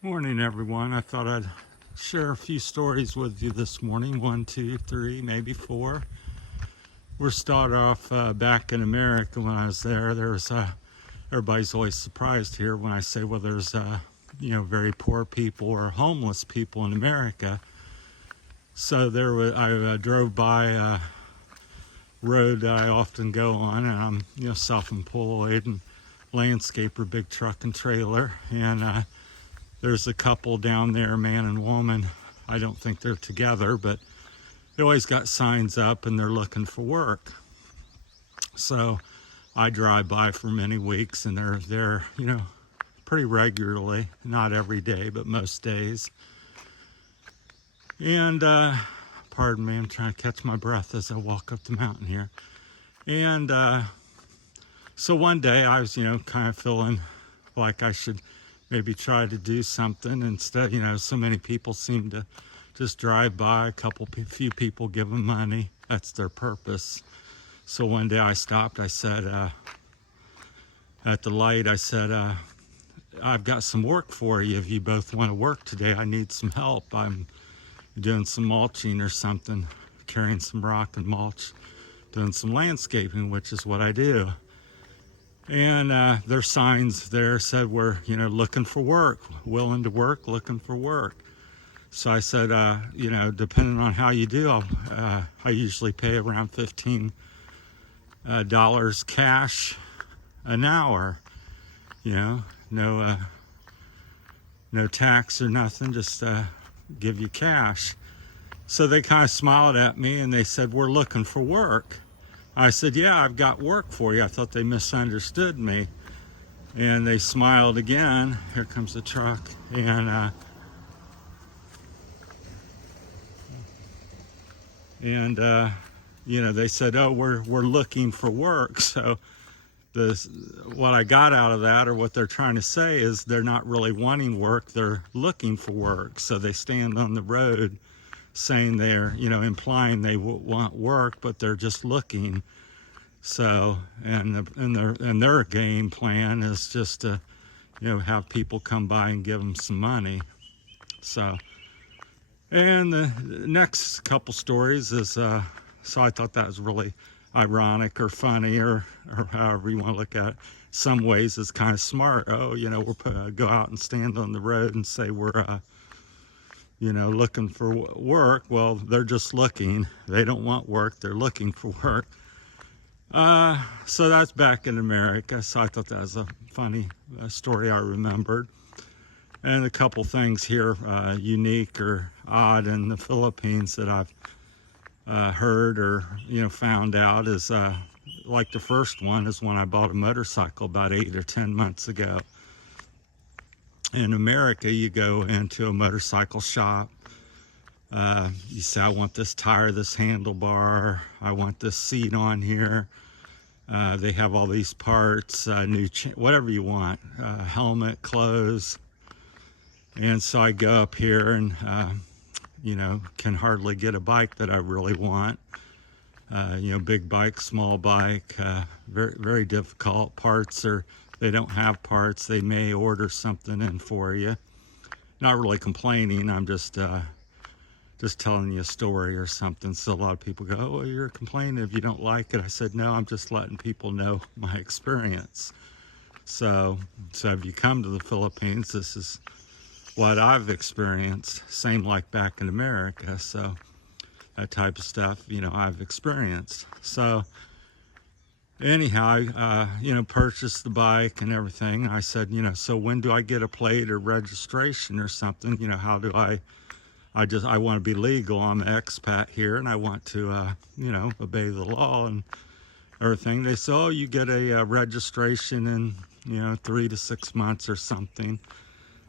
Morning, everyone. I thought I'd share a few stories with you this morning. One, two, three, maybe four. We're start off back in America. When I was there, everybody's always surprised here when I say, well, there's very poor people or homeless people in America. So I drove by a road that I often go on, and I'm self-employed and landscaper, big truck and trailer, and there's a couple down there, man and woman. I don't think they're together, but they always got signs up and they're looking for work. So I drive by for many weeks and they're there, pretty regularly, not every day, but most days. And pardon me, I'm trying to catch my breath as I walk up the mountain here. And so one day I was, kind of feeling like I should maybe try to do something instead. So many people seem to just drive by, few people give them money. That's their purpose. So one day I stopped. I said, at the light, I said, I've got some work for you. If you both want to work today, I need some help. I'm doing some mulching or something, carrying some rock and mulch, doing some landscaping, which is what I do. And their signs there said, we're, looking for work, willing to work, looking for work. So I said, depending on how you do, I usually pay around $15 cash an hour. No tax or nothing, just give you cash. So they kind of smiled at me and they said, we're looking for work. I said, yeah, I've got work for you. I thought they misunderstood me. And they smiled again. Here comes the truck. And they said, oh, we're looking for work. So what I got out of that, or what they're trying to say, is they're not really wanting work. They're looking for work. So they stand on the road saying they're, implying they want work, but they're just looking. So, and their game plan is just to, have people come by and give them some money. So, and the next couple stories is, so I thought that was really ironic or funny or however you want to look at it. Some ways it's kind of smart. Oh, we'll go out and stand on the road and say we're, looking for work. Well, they're just looking. They don't want work. They're looking for work. So that's back in America. So I thought that was a funny story I remembered. And a couple things here unique or odd in the Philippines that I've heard or found out is like the first one is when I bought a motorcycle about 8 or 10 months ago. In America, you go into a motorcycle shop. You say, I want this tire, this handlebar, I want this seat on here. They have all these parts, whatever you want, helmet, clothes. And so I go up here and, can hardly get a bike that I really want. Big bike, small bike, very, very difficult. They don't have parts. They may order something in for you. Not really complaining. I'm just telling you a story or something. So a lot of people go, oh, well, you're complaining if you don't like it. I said, no, I'm just letting people know my experience. So if you come to the Philippines, this is what I've experienced. Same like back in America. So that type of stuff, I've experienced. So anyhow, I, purchased the bike and everything. I said, so when do I get a plate or registration or something? How do I want to be legal. I'm an expat here and I want to, obey the law and everything. They say, oh, you get a registration in, 3 to 6 months or something.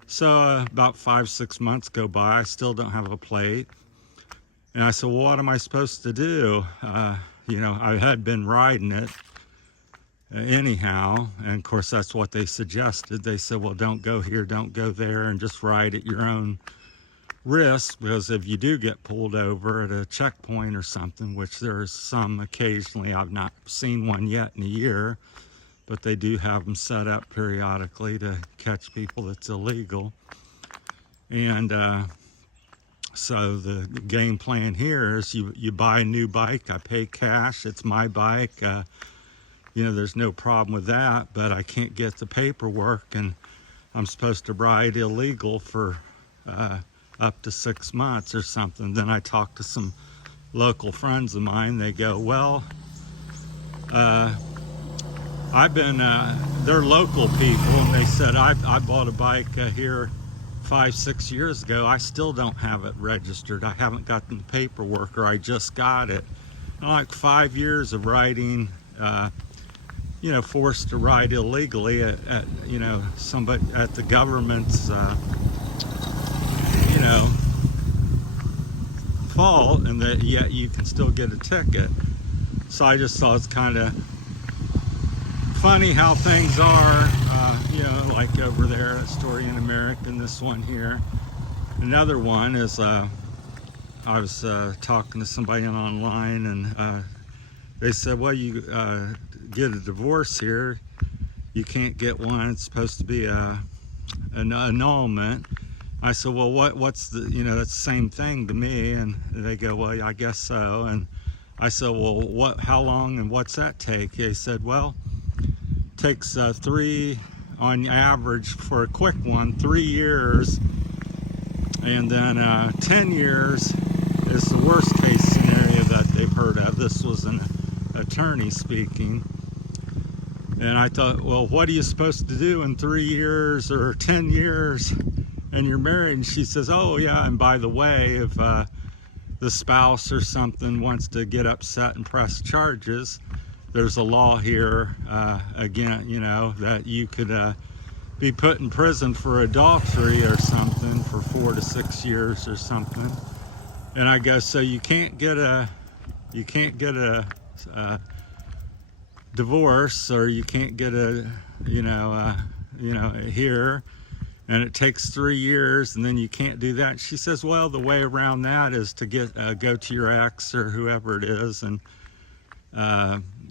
So about 5-6 months go by. I still don't have a plate. And I said, well, what am I supposed to do? I had been riding it anyhow. And of course, that's what they suggested. They said, well, don't go here, don't go there, and just ride at your own risk, because if you do get pulled over at a checkpoint or something, which there's some occasionally, I've not seen one yet in a year, but they do have them set up periodically to catch people that's illegal. And so the game plan here is you buy a new bike. I pay cash. It's my bike. You know, there's no problem with that, but I can't get the paperwork, and I'm supposed to ride illegal for up to 6 months or something. Then I talked to some local friends of mine. They go, well, I've been, they're local people, and they said, I bought a bike here 5-6 years ago. I still don't have it registered. I haven't gotten the paperwork, or I just got it. And like 5 years of riding, you know, forced to ride illegally at you know, somebody at the government's, you know, fault, and that yet you can still get a ticket. So I just thought it's kind of funny how things are, you know, like over there, a story in America, and this one here. Another one is, I was talking to somebody online, and they said, well, you get a divorce here, you can't get one. It's supposed to be an annulment. I said, well, what's the, you know, that's the same thing to me. And they go, well, I guess so. And I said, well, how long and what's that take? They said, well, it takes 3, on average for a quick one, 3 years. And then 10 years is the worst case scenario that they've heard of. This was an attorney speaking. And I thought, well, what are you supposed to do in 3 years or 10 years? And you're married? And she says, oh yeah, and by the way, if the spouse or something wants to get upset and press charges, there's a law here, again, you know, that you could be put in prison for adultery or something for 4 to 6 years or something. And I go, so you can't get a divorce, or you can't get a, you know, here, and it takes 3 years, and then you can't do that. She says, well, the way around that is to go to your ex or whoever it is and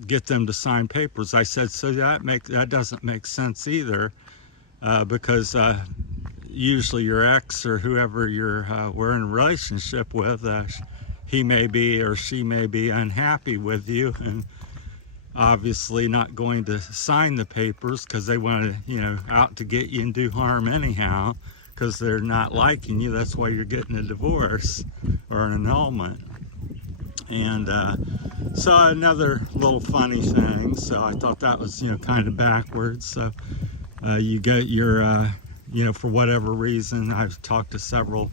get them to sign papers. I said, so that doesn't make sense either, because usually your ex or whoever we're in a relationship with, he may be or she may be unhappy with you, and obviously not going to sign the papers because they want to, you know, out to get you and do harm anyhow, because they're not liking you. That's why you're getting a divorce or an annulment. And so another little funny thing. So I thought that was, you know, kind of backwards. So you get your, you know, for whatever reason, I've talked to several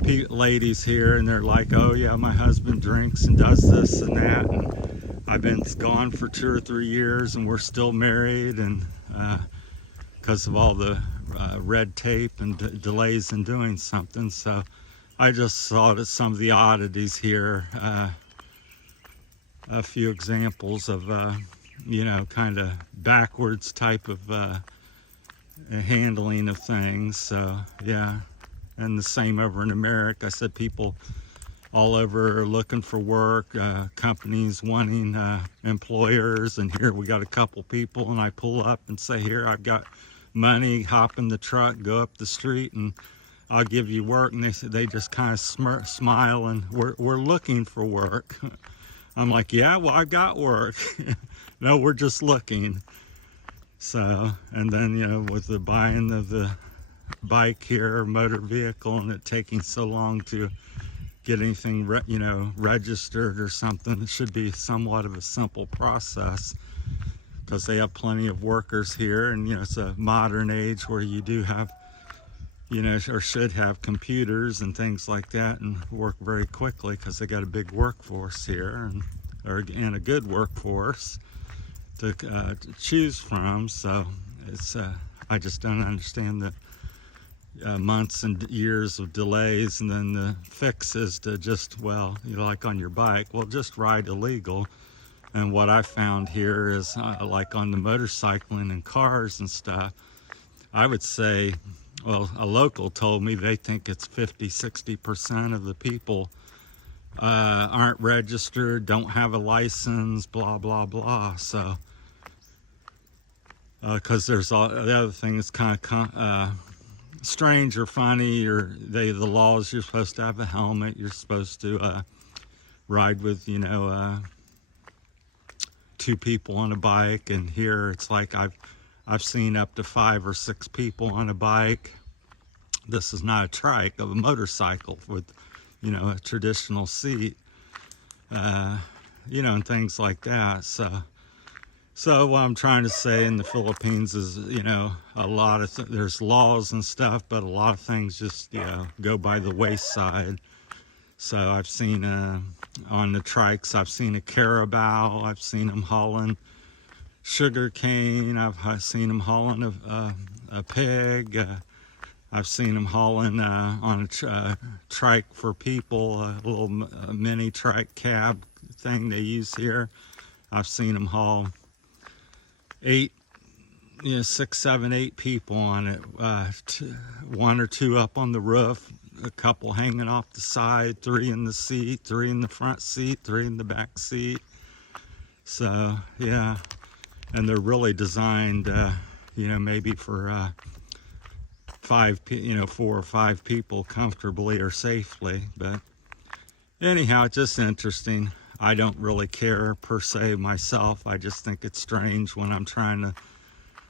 ladies here, and they're like, oh yeah, my husband drinks and does this and that, and I've been gone for 2 or 3 years, and we're still married, and because of all the red tape and delays in doing something. So I just thought of some of the oddities here, a few examples of, you know, kind of backwards type of handling of things. So yeah, and the same over in America. I said people all over are looking for work, companies wanting employers, and here we got a couple people, and I pull up and say, here, I've got money, hop in the truck, go up the street, and I'll give you work. And they just kind of smile, and we're looking for work. I'm like, yeah, well, I got work. No, we're just looking. So, and then, you know, with the buying of the bike here, motor vehicle, and it taking so long to get anything, you know, registered or something, it should be somewhat of a simple process, because they have plenty of workers here, and, you know, it's a modern age where you do have, you know, or should have computers and things like that, and work very quickly because they got a big workforce here, and a good workforce to choose from. So it's I just don't understand the months and years of delays, and then the fix is to just, well, you know, like on your bike, well, just ride illegal. And what I found here is like on the motorcycling and cars and stuff, I would say, well, a local told me they think it's 50-60% of the people aren't registered, don't have a license, blah blah blah. So because there's all the other thing is kind of strange or funny, or the laws, you're supposed to have a helmet, you're supposed to ride with, you know, 2 people on a bike, and here it's like I've seen up to 5 or 6 people on a bike. This is not a trike, of a motorcycle with, you know, a traditional seat, you know, and things like that. So what I'm trying to say in the Philippines is, you know, a lot of there's laws and stuff, but a lot of things just, you know, go by the wayside. So I've seen on the trikes, I've seen a carabao, I've seen them hauling sugar cane, I've seen them hauling a pig, I've seen them hauling on a trike for people, a little mini trike cab thing they use here. I've seen them haul 8, you know, 6, 7, 8 people on it, 1 or 2 up on the roof, a couple hanging off the side, 3 in the seat, 3 in the front seat, 3 in the back seat. So yeah, and they're really designed, you know, maybe for 4 or 5 people comfortably or safely. But anyhow, it's just interesting. I don't really care per se myself. I just think it's strange when I'm trying to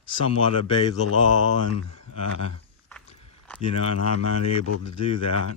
somewhat obey the law, and you know, and I'm unable to do that.